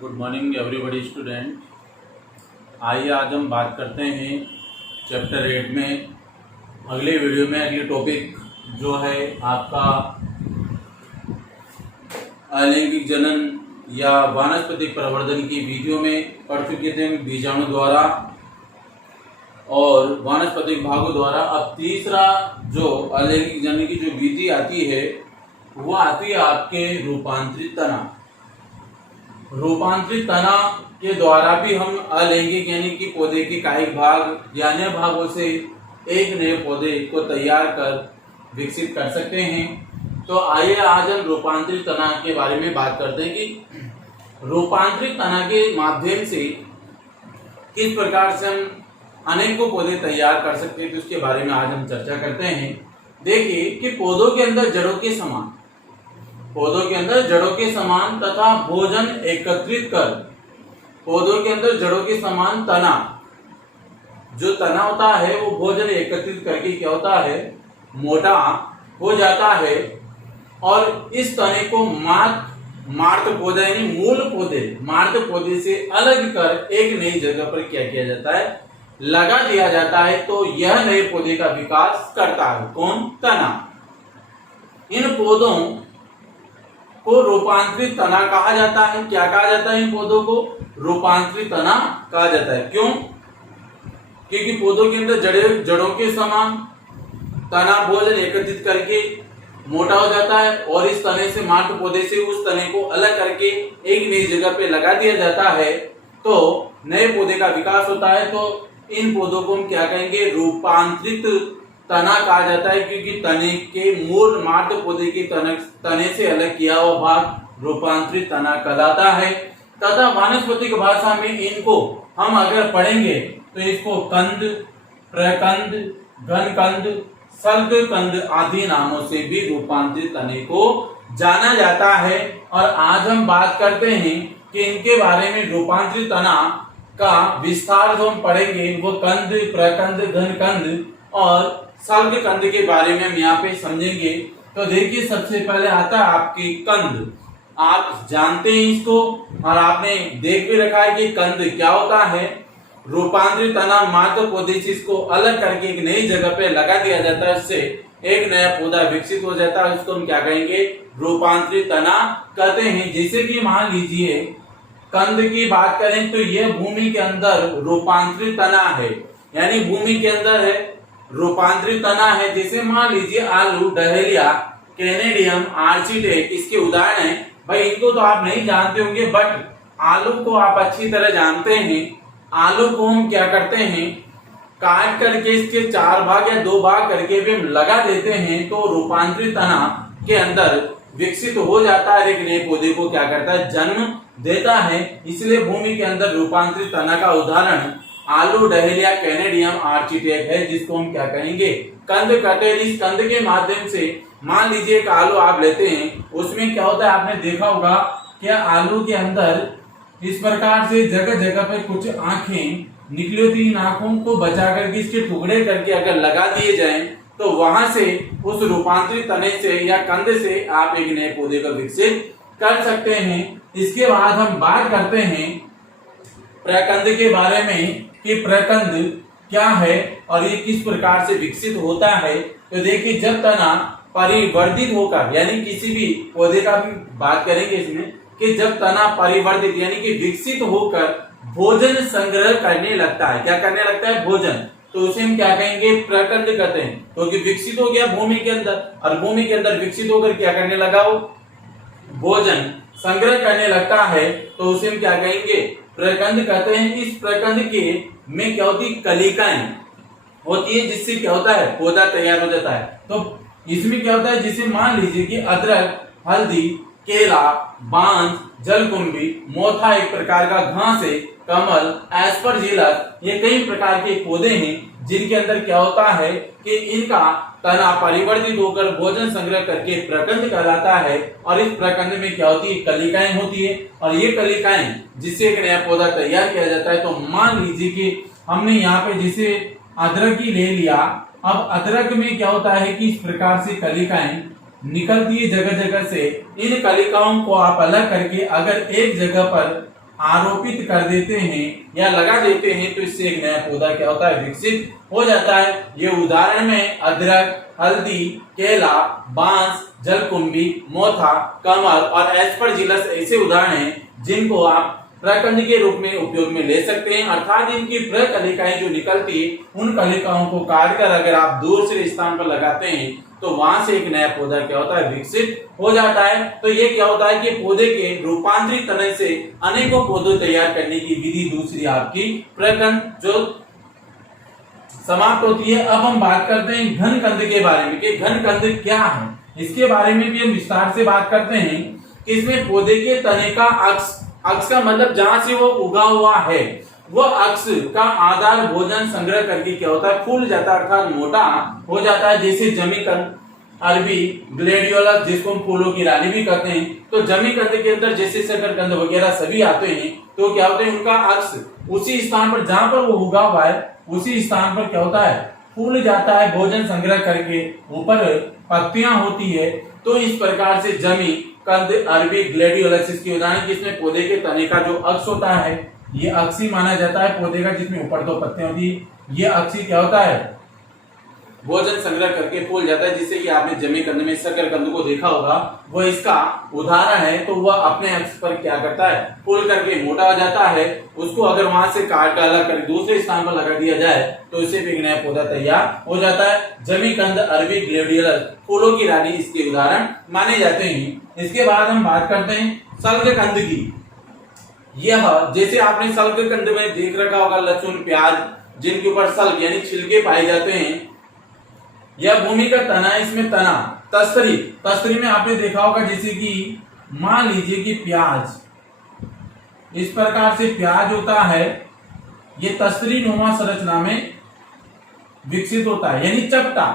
Good morning everybody student. आइए आज हम बात करते हैं चैप्टर 8 में अगले वीडियो में अगले टॉपिक जो है आपका अलैंगिक जनन या वानस्पतिक प्रवर्धन की विधियों में पढ़ चुके थे बीजाणु द्वारा और वानस्पतिक भागों द्वारा। अब तीसरा जो अलैंगिक जनन की जो विधि आती है वो आती है आपके रूपांतरित तना। रूपांतरित तना के द्वारा भी हम अलैंगिक यानी कि पौधे के कायिक भाग या अन्य भागों से एक नए पौधे को तैयार कर विकसित कर सकते हैं। तो आइए आज हम रूपांतरित तना के बारे में बात करते हैं कि रूपांतरित तना के माध्यम से किस प्रकार से हम अनेकों पौधे तैयार कर सकते हैं, तो उसके बारे में आज हम चर्चा करते हैं। देखिए कि पौधों के अंदर जड़ों के समान तथा भोजन एकत्रित कर पौधों के अंदर जड़ों के समान तना, जो तना होता है वो भोजन एकत्रित करके क्या होता है, मोटा हो जाता है। और इस तने को मार्त पौधा यानी मूल पौधे मार्त पौधे से अलग कर एक नई जगह पर क्या किया जाता है, लगा दिया जाता है। तो यह नए पौधे का विकास करता है कौन, तना। इन पौधों को रूपांतरित तना कहा जाता है। क्या कहा जाता है, इन पौधों को रूपांतरित तना कहा जाता है। क्यों? क्योंकि पौधों के अंदर जड़ों के समान तना भोजन एकत्रित करके मोटा हो जाता है और इस तने से मार्त पौधे से उस तने को अलग करके एक नई जगह पे लगा दिया जाता है, तो नए पौधे का विकास होता है। तो इन पौधों को हम क्या कहेंगे, रूपांतरित तना कहा जाता है, क्योंकि तने के मूल मार्त पौधे के तने से अलग किया हुआ भाग रूपांतरित तना कहलाता है। तथा वानस्पतिक भाषा में इनको हम अगर पढ़ेंगे तो इसको कंद, प्रकंद, घनकंद, सल्ककंद आदि नामों से भी रूपांतरित तने को जाना जाता है। और आज हम बात करते हैं कि इनके बारे में रूपांतरित तना का विस्तार जो हम पढ़ेंगे वो कंद, प्रकंद, घनकंद और सल्ककंद के बारे में हम यहाँ पे समझेंगे। तो देखिए सबसे पहले आता है आपकी कंद। आप जानते हैं इसको और आपने देख भी रखा है कि कंद क्या होता है। रूपांतरित तना मात्र पौधे से इसको अलग करके एक नई जगह पे लगा दिया जाता है, उससे एक नया पौधा विकसित हो जाता है। उसको हम क्या कहेंगे, रूपांतरित तना कहते हैं। जैसे कि मान लीजिए कंद की बात करें तो यह भूमि के अंदर रूपांतरित तना है, यानी भूमि के अंदर है रूपांतरित तना है। जैसे मान लीजिए आलू, डहेलिया, कैनेडियम, आर्चिडेक इसके उदाहरण हैं। भाई इनको तो आप नहीं जानते होंगे, बट आलू को आप अच्छी तरह जानते हैं। आलू को हम क्या करते हैं, काट करके इसके 4 भाग या 2 भाग करके भी हम लगा देते हैं, तो रूपांतरित तना के अंदर विकसित हो जाता है, एक नए पौधे को क्या करता है, जन्म देता है। इसलिए भूमि के अंदर रूपांतरित तना का उदाहरण आलू, डहेलिया, कैनेडियम, आर्चिडेक है, जिसको हम क्या कहेंगे, कंद कहते हैं। इस कंद के माध्यम से मान लीजिए एक आलू आप लेते हैं, उसमें क्या होता है आपने देखा होगा, क्या आलू के अंदर इस प्रकार से जगह जगह पे कुछ आंखें निकली होती। इन आंखों को बचा करके इसके टुकड़े करके अगर लगा दिए जाएं, तो वहां से उस रूपांतरित तने से या कंद से आप एक नए पौधे को विकसित कर सकते हैं। इसके बाद हम बात करते हैं प्रकंद के बारे में कि प्रकंद क्या है और ये किस प्रकार से विकसित होता है। तो देखिए जब तना परिवर्धित होकर, यानी किसी भी पौधे का भी बात करेंगे इसमें, कि जब तना परिवर्धित यानी कि विकसित होकर भोजन संग्रह करने लगता है, क्या करने लगता है, भोजन, तो उसे हम क्या कहेंगे, प्रकंद कहते हैं। क्योंकि विकसित हो गया भूमि के अंदर और भूमि के अंदर विकसित होकर क्या करने लगा, वो भोजन संग्रह करने लगता है, तो उसे हम क्या कहेंगे, प्रकंद कहते हैं। इस प्रकंद के में क्या होती है, कलिकाएं होती है, जिससे क्या होता है, पौधा तैयार हो जाता है। तो इसमें क्या होता है, जिसे मान लीजिए कि अदरक, हल्दी, केला, बांस, जलकुंभी, मोथा एक प्रकार का घास है, कमल, एस्परजिलस, ये कई प्रकार के पौधे हैं जिनके अंदर क्या होता है कि इनका तना परिवर्तित होकर भोजन संग्रह करके प्रकंद कहलाता है। और इस प्रकंद में क्या होती है, कलिकाएं होती है, और ये कलिकाएं जिससे एक नया पौधा तैयार किया जाता है। तो मान लीजिए कि हमने यहाँ पे जिसे अदरक ही ले लिया, अब अदरक में क्या होता है कि इस प्रकार से कलिकाएं निकलती है जगह जगह से। इन कलिकाओं को आप अलग करके अगर एक जगह पर आरोपित कर देते हैं या लगा देते हैं तो इससे एक नया पौधा क्या होता है, विकसित हो जाता है। ये उदाहरण में अदरक, हल्दी, केला, बांस, जलकुंभी, मोथा, कमल और एस्परजिलस ऐसे उदाहरण हैं जिनको आप प्रकंद के रूप में उपयोग में ले सकते हैं। अर्थात इनकी प्रकलिकाएं जो निकलती है उन कलिकाओं को काटकर अगर आप दूसरे स्थान पर लगाते हैं तो वहां से एक नया पौधा क्या होता है, विकसित हो जाता है। तो ये क्या होता है कि पौधे के रूपांतरित तने से अनेकों पौधे तैयार करने की विधि दूसरी आपकी प्रकंद जो समाप्त होती है। अब हम बात करते हैं घन कंद के बारे में कि घन कंद क्या है, इसके बारे में भी हम विस्तार से बात करते हैं कि इसमें पौधे के तने का अक्ष का मतलब जहां से वो उगा हुआ है वो अक्ष का आधार भोजन संग्रह करके क्या होता है, फूल जाता है अर्थात मोटा हो जाता है। जैसे जमीकंद, अरबी, ग्लेडियोलस जिसको हम फूलों की रानी भी कहते हैं, तो जमीकंद के अंदर जैसे शकरकंद वगैरह सभी आते हैं तो क्या होते हैं, उनका अक्ष उसी स्थान पर जहां पर वो उगा हुआ है उसी स्थान पर क्या होता है, फूल जाता है भोजन संग्रह करके, ऊपर पत्तियां होती है। तो इस प्रकार से जमी कंद, अरबी, ग्लेडियोलस इसकी उदाहरण जिसमें पौधे के तने का जो अक्ष होता है ये अक्ष ही माना जाता है पौधे का, जिसमें ऊपर दो पत्तियां होती है। ये अक्ष ही क्या होता है, भोजन संग्रह करके फूल जाता है। जिससे कि आपने जमीकंद में शकरकंद को देखा होगा, वो इसका उदाहरण है। तो वह अपने अक्ष पर क्या करता है, फूल करके मोटा हो जाता है। उसको अगर वहां से काट कर अलग कर दूसरे स्थान पर लगा दिया जाए तो इससे भी एक नया पौधा तैयार हो जाता है। जमीकंद, अरबी, ग्लेडियोलस फूलों की रानी इसके उदाहरण माने जाते हैं। इसके बाद हम बात करते हैं शल्गकंद की। यह जैसे आपने शल्गकंद में देख रखा होगा लहसुन, प्याज जिनके ऊपर शल्ग यानी छिलके पाए जाते हैं, यह भूमि का तना है। इसमें तना तस्तरी में आपने देखा होगा, जैसे कि मान लीजिए कि प्याज इस प्रकार से प्याज होता है, ये तस्तरी नुमा संरचना में विकसित होता है यानी चपटा,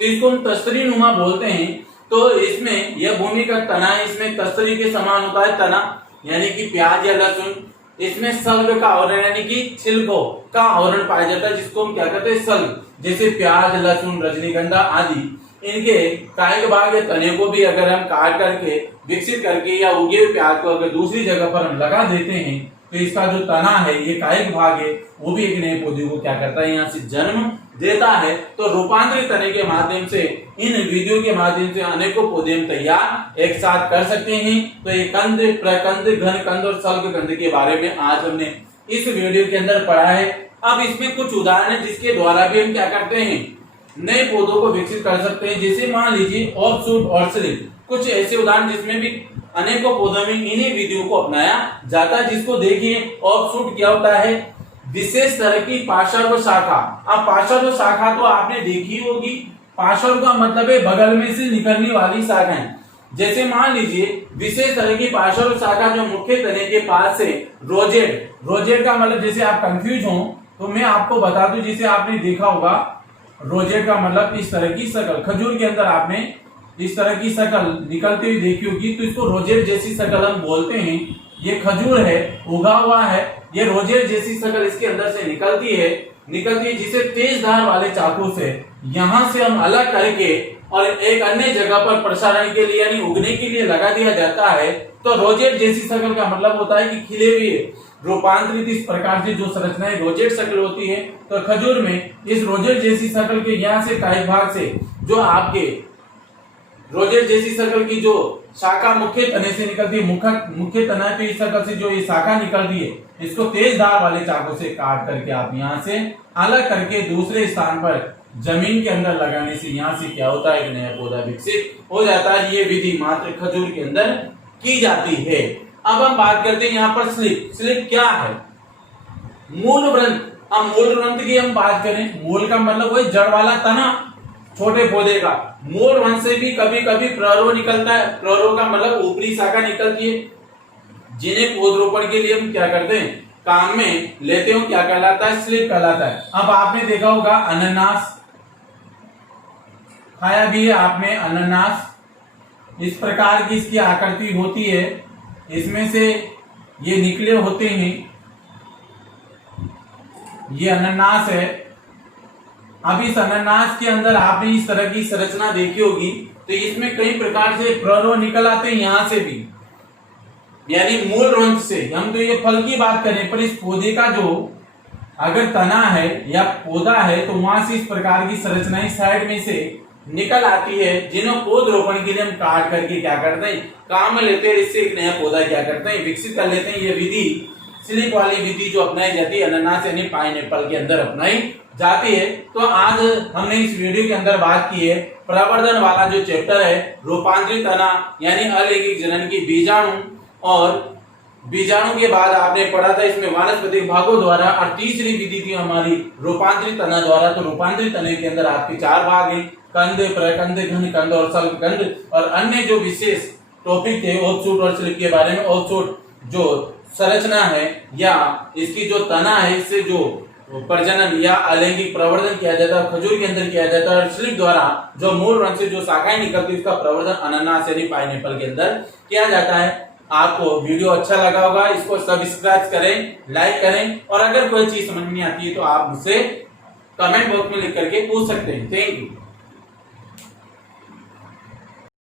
तो इसको हम तस्तरी नुमा बोलते हैं। तो इसमें यह भूमि का तना है, इसमें तस्तरी के समान होता है तना यानी कि प्याज या लहसुन। इसमें शल्ग का आवरण यानी कि छिलकों का आवरण पाया जाता है जिसको हम क्या कहते हैं, शल्ग। जैसे प्याज, लहसुन, रजनीगंधा आदि इनके कायिक भाग या तने को भी अगर हम काट करके विकसित करके या उगे हुए प्याज को अगर दूसरी जगह पर हम लगा देते हैं तो इसका जो तना है ये कायिक भाग है वो भी एक नए पौधे को क्या करता है, यहाँ से जन्म देता है। तो रूपांतरित तने के माध्यम से इन विधियों के माध्यम से अनेकों पौधे हम तैयार एक साथ कर सकते हैं। तो ये कंद, प्रकंद, घन कंद और शल्गकंद के बारे में आज हमने इस वीडियो के अंदर पढ़ा है। अब इसमें कुछ उदाहरण है जिसके द्वारा भी हम क्या करते हैं, नए पौधों को विकसित कर सकते हैं। जैसे मान लीजिए ऑफशूट और स्लिप, कुछ ऐसे उदाहरण जिसमें भी अनेकों पौधों में इन्हीं विधियों को अपनाया जाता है। जिसको देखिए ऑफशूट क्या होता है, विशेष तरह की पार्श्व शाखा। अब पार्श्व शाखा तो आपने देखी होगी, पार्श्व का मतलब है बगल में से निकलने वाली शाखाएं। जैसे मान लीजिए विशेष तरह की पार्श्व शाखा जो मुख्य तने के पास से रोजेट का मतलब, जैसे आप कंफ्यूज हो तो मैं आपको बता दूं, जिसे आपने देखा होगा रोजेट का मतलब इस तरह की शकल, खजूर के अंदर आपने इस तरह की शकल निकलती हुई देखी होगी, तो इसको रोजेट जैसी शकल हम बोलते हैं। ये खजूर है, उगा हुआ है, ये रोजेट जैसी शकल इसके अंदर से निकलती है जिसे तेज धार वाले चाकू से यहां से हम अलग करके और एक अन्य जगह पर प्रसारण के लिए यानी उगने के लिए लगा दिया जाता है। तो रोजेट जैसी शकल का मतलब होता है कि खिले हुए रूपांतरित इस प्रकार से जो संरचनाएं रोजेट शकल होती है। तो खजूर में इस रोजेट जैसी शकल के यहाँ से कायिक भाग से जो आपके रोजेट जैसी शकल की जो शाखा मुख्य तने से निकलती है, मुख्य तना पे इस शकल से जो ये शाखा निकलती है, इसको तेज धार वाले चाकू से काट करके आप यहाँ से अलग करके दूसरे स्थान पर जमीन के अंदर लगाने से यहाँ से क्या होता है, एक नया पौधा विकसित हो जाता है। ये विधि मात्र खजूर के अंदर की जाती है। अब हम बात करते हैं यहाँ पर स्लिप क्या है, मूल वृंत। अब मूल वृंत की हम बात करें, मूल का मतलब वही जड़ वाला तना छोटे पौधे का। मूल वंश से भी कभी कभी प्ररो निकलता है, प्ररो का मतलब ऊपरी शाखा निकलती है, जिन्हें पौधरोपण के लिए हम क्या करते हैं, काम में लेते हो, क्या कहलाता है, स्लिप कहलाता है। अब आपने देखा होगा अनानास खाया भी है आपने, अनानास इस प्रकार की इसकी आकृति होती है, इसमें से ये निकले होते हैं, ये अनानास है। अब इस अनानास के अंदर आपने इस तरह की संरचना देखी होगी, तो इसमें कई प्रकार से प्ररो निकल आते हैं यहाँ से भी। यानी मूल रंध्र से, हम तो ये फल की बात करें पर इस पौधे का जो अगर तना है या पौधा है तो वहां से इस प्रकार की संरचनाएं साइड में से निकल आती है, जिन्हें पौध रोपण के लिए हम काट करके क्या करते हैं, काम में लेते हैं। इससे एक नया पौधा क्या करते हैं, विकसित कर लेते हैं। ये विधि स्लिप वाली विधि जो अपनाई जाती है अनानास यानी पाइनएप्पल के अंदर अपनाई जाती है। तो आज हमने इस वीडियो के अंदर बात की है प्रवर्धन वाला जो चैप्टर है, रूपांतरित तना यानी अलैंगिक जनन की बीजाणु, और बीजाणु के बाद आपने पढ़ा था इसमें वानस्पतिक भागों द्वारा, और तीसरी विधि थी हमारी रूपांतरित तना द्वारा। तो रूपांतरित तने के अंदर आपके 4 भाग हैं, कंद, प्रकंद, घन कंद और सल्कंद, और अन्य जो विशेष टॉपिक थे ओवशूट और स्लिप के बारे में। ओवशूट जो संरचना है या इसकी जो तना है, इससे जो प्रजनन या अलैंगिक प्रवर्धन किया जाता है खजूर के अंदर किया जाता है, और स्लिप द्वारा जो मूल रंग से जो शाखाएं निकलती है उसका प्रवर्धन अनानास यानी पाइनएप्पल के अंदर किया जाता है। आपको वीडियो अच्छा लगा होगा, इसको सब्सक्राइब करें, लाइक करें, और अगर कोई चीज समझ में नहीं आती है तो आप मुझसे कमेंट बॉक्स में लिख करके पूछ सकते हैं। Thank you.